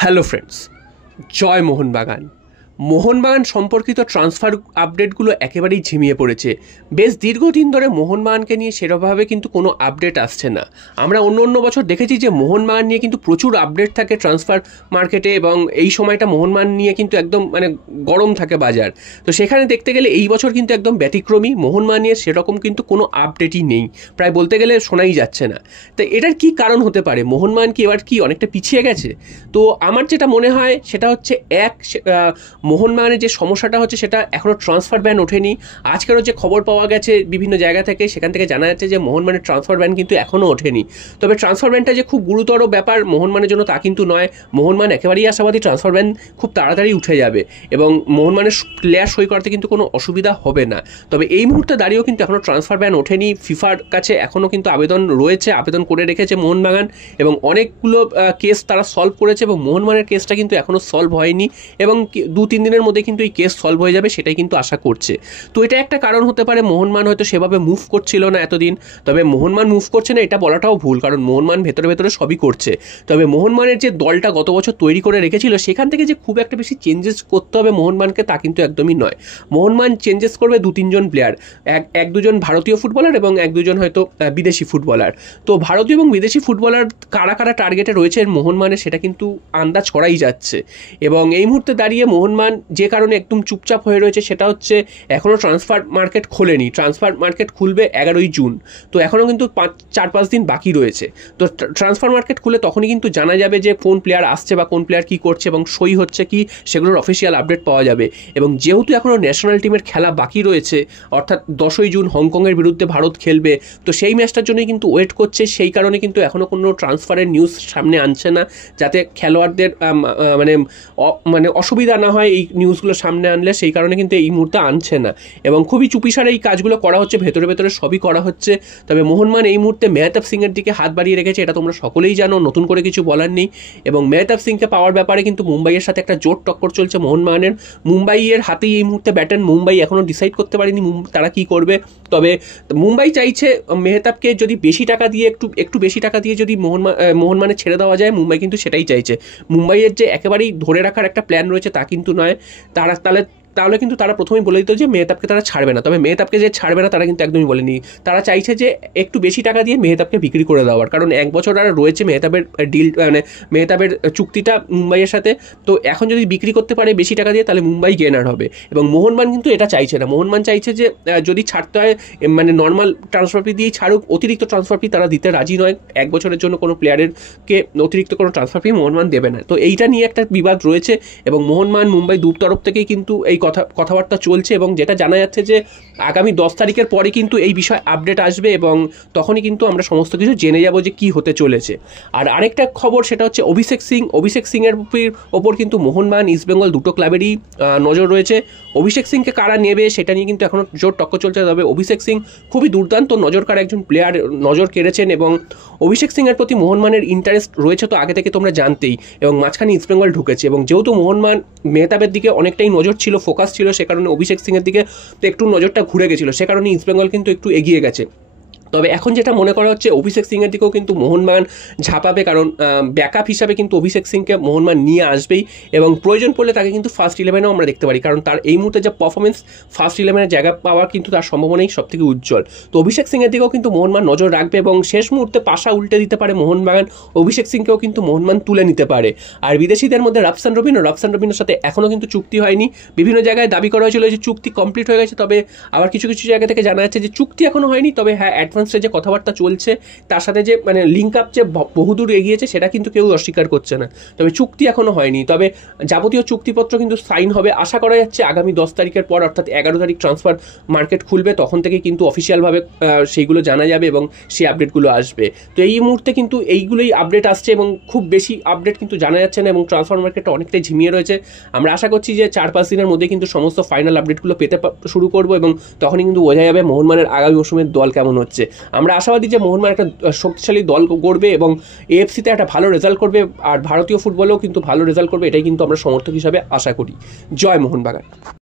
Hello friends, জয় মোহনবাগান। মোহনবাগান সম্পর্কিত transfer আপডেটগুলো একেবারেই ঝিমিয়ে পড়েছে। বেশ দীর্ঘদিন ধরে মোহনবাগানকে নিয়ে সেরকমভাবে কিন্তু কোনো আপডেট আসছে না। আমরা অন্য বছর দেখেছি যে মোহনবাগান নিয়ে কিন্তু প্রচুর আপডেট থাকে ট্রান্সফার মার্কেটে, এবং এই সময়টা মোহনবাগান নিয়ে কিন্তু একদম গরম থাকে বাজার। তো সেখানে দেখতে গেলে এই বছর কিন্তু একদম ব্যতিক্রমী। মোহনবাগান নিয়ে সেরকম কিন্তু কোনো আপডেটই নেই, প্রায় বলতে গেলে শোনাই যাচ্ছে না। তো এটার কি কারণ হতে পারে? মোহনবাগান কি এবার কি অনেকটা পিছিয়ে গেছে? তো আমার যেটা মনে হয় সেটা হচ্ছে মোহনবাগানের যে সমস্যাটা হচ্ছে সেটা এখনও ট্রান্সফার ব্যান ওঠেনি। আজকেরও যে খবর পাওয়া গেছে বিভিন্ন জায়গা থেকে, সেখান থেকে জানা যাচ্ছে যে মোহনবাগানের ট্রান্সফার ব্যান কিন্তু এখনও ওঠেনি। তবে ট্রান্সফার ব্যানটা যে খুব গুরুতর ব্যাপার মোহনবাগানের জন্য তা কিন্তু নয়। মোহনবাগান একেবারেই আশাবাদী ট্রান্সফার ব্যান খুব তাড়াতাড়ি উঠে যাবে এবং মোহনবাগানের প্লেয়ার সই করতে কিন্তু কোনো অসুবিধা হবে না। তবে এই মুহূর্তে দাঁড়িয়েও কিন্তু এখনও ট্রান্সফার ব্যান ওঠেনি। ফিফার কাছে এখনও কিন্তু আবেদন রয়েছে, আবেদন করে রেখেছে মোহনবাগান, এবং অনেকগুলো কেস তারা সলভ করেছে, এবং মোহনবাগানের কেসটা কিন্তু এখনও সলভ হয়নি, এবং 2-3 দিনের মধ্যে কিন্তু এই কেস সলভ হয়ে যাবে সেটাই কিন্তু আশা করছে। তো এটা একটা কারণ হতে পারে। মোহনবাগান হয়তো সেভাবে মুভ করছিল না এতদিন। তবে মোহনবাগান মুভ করছে না এটা বলাটাও ভুল, কারণ মোহনবাগান ভেতরে ভেতরে সবই করছে। তবে মোহনবাগানের যে দলটা গত বছর তৈরি করে রেখেছিল সেখান থেকে যে খুব একটা বেশি চেঞ্জেস করতে হবে মোহনবাগানকে তা কিন্তু একদমই নয়। মোহনবাগান চেঞ্জেস করবে 2-3 জন প্লেয়ার, এক দুজন ভারতীয় ফুটবলার এবং 1-2 জন হয়তো বিদেশি ফুটবলার। তো ভারতীয় এবং বিদেশি ফুটবলার কারা কারা টার্গেটে রয়েছে মোহনবাগানের সেটা কিন্তু আন্দাজ করাই যাচ্ছে। এবং এই মুহূর্তে দাঁড়িয়ে মোহনবাগান যে কারণে একদম চুপচাপ হয়ে রয়েছে সেটা হচ্ছে এখনও ট্রান্সফার মার্কেট খোলেনি। ট্রান্সফার মার্কেট খুলবে 11ই জুন, তো এখনও কিন্তু 4-5 দিন বাকি রয়েছে। তো ট্রান্সফার মার্কেট খুলে তখনই কিন্তু জানা যাবে যে কোন প্লেয়ার আসছে বা কোন প্লেয়ার কী করছে এবং সই হচ্ছে কি, সেগুলোর অফিসিয়াল আপডেট পাওয়া যাবে। এবং যেহেতু এখনও ন্যাশনাল টিমের খেলা বাকি রয়েছে, অর্থাৎ 10ই জুন হংকংয়ের বিরুদ্ধে ভারত খেলবে, তো সেই ম্যাচটার জন্যই কিন্তু ওয়েট করছে। সেই কারণে কিন্তু এখনও কোনো ট্রান্সফারের নিউজ সামনে আনছে না, যাতে খেলোয়াড়দের অসুবিধা না হয় এই নিউজগুলো সামনে আনলে। সেই কারণে কিন্তু এই মুহূর্তে আনছে না, এবং খুবই চুপিসারে এই কাজগুলো করা হচ্ছে, ভেতরে ভেতরে সবই করা হচ্ছে। তবে মোহনবাগান এই মুহূর্তে মেহতাব সিংয়ের দিকে হাত বাড়িয়ে রেখেছে, এটা তোমরা সকলেই জানো, নতুন করে কিছু বলার নেই। এবং মেহতাব সিংকে পাওয়ার ব্যাপারে কিন্তু মুম্বাইয়ের সাথে একটা জোর টক্কর চলছে মোহনবাগানের। মুম্বাইয়ের হাতেই এই মুহূর্তে ব্যাটন। মুম্বাই এখনও ডিসাইড করতে পারেনি তারা কি করবে। তবে মুম্বাই চাইছে মেহতাবকে যদি বেশি টাকা দিয়ে একটু বেশি টাকা দিয়ে যদি মোহনবাগানে ছেড়ে দেওয়া যায়, মুম্বাই কিন্তু সেটাই চাইছে। মুম্বাইয়ের যে একেবারেই ধরে রাখার একটা প্ল্যান রয়েছে তা কিন্তু নয়। তাহলে কিন্তু তারা প্রথমেই বলে দিত যে মেহতাবকে তারা ছাড়বে না। তবে মেহতাবকে যে ছাড়বে না তারা কিন্তু একদমই বলেনি। তারা চাইছে যে একটু বেশি টাকা দিয়ে মেহতাবকে বিক্রি করে দেওয়ার, কারণ 1 বছর আর রয়েছে মেহতাবের ডিল, মেহতাবের চুক্তিটা মুম্বাইয়ের সাথে। তো এখন যদি বিক্রি করতে পারে বেশি টাকা দিয়ে তাহলে মুম্বাই গেনার হবে, এবং মোহনবাগান কিন্তু এটা চাইছে না। মোহনবাগান চাইছে যে যদি ছাড়তে হয় নর্মাল ট্রান্সফার ফি দিয়েই ছাড়ুক, অতিরিক্ত ট্রান্সফার ফি তারা দিতে রাজি নয়। 1 বছরের জন্য কোনো প্লেয়ারেরকে অতিরিক্ত কোনো ট্রান্সফার ফি মোহনবাগান দেবে না। তো এইটা নিয়ে একটা বিবাদ রয়েছে, এবং মোহনবাগান মুম্বাই দু তরফ থেকেই কিন্তু এই কথাবার্তা চলছে। এবং যেটা জানা যাচ্ছে যে আগামী 10 তারিখের পরে কিন্তু এই বিষয়ে আপডেট আসবে, এবং তখনই কিন্তু আমরা সমস্ত কিছু জেনে যাব যে কি হতে চলেছে। আর আরেকটা খবর সেটা হচ্ছে অভিষেক সিংয়ের ওপর কিন্তু মোহনবাগান, ইস্টবেঙ্গল দুটো ক্লাবেরই নজর রয়েছে। অভিষেক সিংকে কারা নেবে সেটা নিয়ে কিন্তু এখনও জোর টক্কর চলছে। তবে অভিষেক সিং খুবই দুর্দান্ত নজর কাড়া একজন প্লেয়ার, নজর কেড়েছেন, এবং অভিষেক সিংয়ের প্রতি মোহনবাগানের ইন্টারেস্ট রয়েছে তো আগে থেকে তোমরা জানতেই। এবং মাঝখানে ইস্টবেঙ্গল ঢুকেছে, এবং যেহেতু মোহনবাগান মেহতাবের দিকে অনেকটাই নজর ছিল, ফোকাস ছিল, সে কারণে অভিষেক সিংয়ের দিকে একটু নজরটা ঘুরে গেছিলো, সে কারণে ইস্টবেঙ্গল কিন্তু একটু এগিয়ে গেছে। তবে এখন যেটা মনে করা হচ্ছে অভিষেক সিংয়ের দিকেও কিন্তু মোহনবাগান ঝাঁপাবে, কারণ ব্যাকআপ হিসাবে কিন্তু অভিষেক সিংকে মোহনবাগান নিয়ে আসবেই, এবং প্রয়োজন পড়লে তাকে কিন্তু ফার্স্ট 11-এও আমরা দেখতে পারি, কারণ তার এই মুহূর্তে যে পারফরমেন্স, ফার্স্ট 11-এর জায়গা পাওয়ার কিন্তু তার সম্ভাবনাই সবথেকে উজ্জ্বল। তো অভিষেক সিংয়ের দিকেও কিন্তু মোহনবাগান নজর রাখবে, এবং শেষ মুহূর্তে পাশা উল্টে দিতে পারে মোহনবাগান, অভিষেক সিংকেও কিন্তু মোহনবাগান তুলে নিতে পারে। আর বিদেশিদের মধ্যে রাফসান রবিনের সাথে এখনও কিন্তু চুক্তি হয়নি। বিভিন্ন জায়গায় দাবি করা হয়েছিল যে চুক্তি কমপ্লিট হয়ে গেছে, তবে আবার কিছু কিছু জায়গা থেকে জানা যাচ্ছে যে চুক্তি এখনও হয়নি। তবে হ্যাঁ, অ্যাডভান্সে যে কথাবার্তা চলছে তার সাথে যে লিঙ্ক আপ যে বহুদূর এগিয়েছে সেটা কিন্তু কেউ অস্বীকার করছে না। তবে চুক্তি এখনো হয়নি, তবে যাবতীয় চুক্তিপত্র কিন্তু সাইন হবে। আশা করা যাচ্ছে আগামী 10 তারিখের পর, অর্থাৎ 11 তারিখ ট্রান্সফার মার্কেট খুলবে, তখন থেকে কিন্তু অফিসিয়ালভাবে সেইগুলো জানা যাবে এবং সেই আপডেটগুলো আসবে। তো এই মুহূর্তে কিন্তু এইগুলোই আপডেট আসছে, এবং খুব বেশি আপডেট কিন্তু জানা যাচ্ছে না, এবং ট্রান্সফার মার্কেটটা অনেকটাই ঝিমিয়ে রয়েছে। আমরা আশা করছি যে 4-5 দিনের মধ্যে কিন্তু সমস্ত ফাইনাল আপডেটগুলো পেতে শুরু করবো, এবং তখনই কিন্তু বোঝা যাবে মোহনবাগানের আগামী মৌসুমের দল কেমন হচ্ছে। আমরা আশাবাদী যে মোহনবাগান একটা শক্তিশালী দল গড়বে এবং এএফসিতে একটা ভালো রেজাল্ট করবে, আর ভারতীয় ফুটবলেও কিন্তু ভালো রেজাল্ট করবে, এটাই কিন্তু আমরা সমর্থক হিসাবে আশা করি। জয় মোহনবাগান।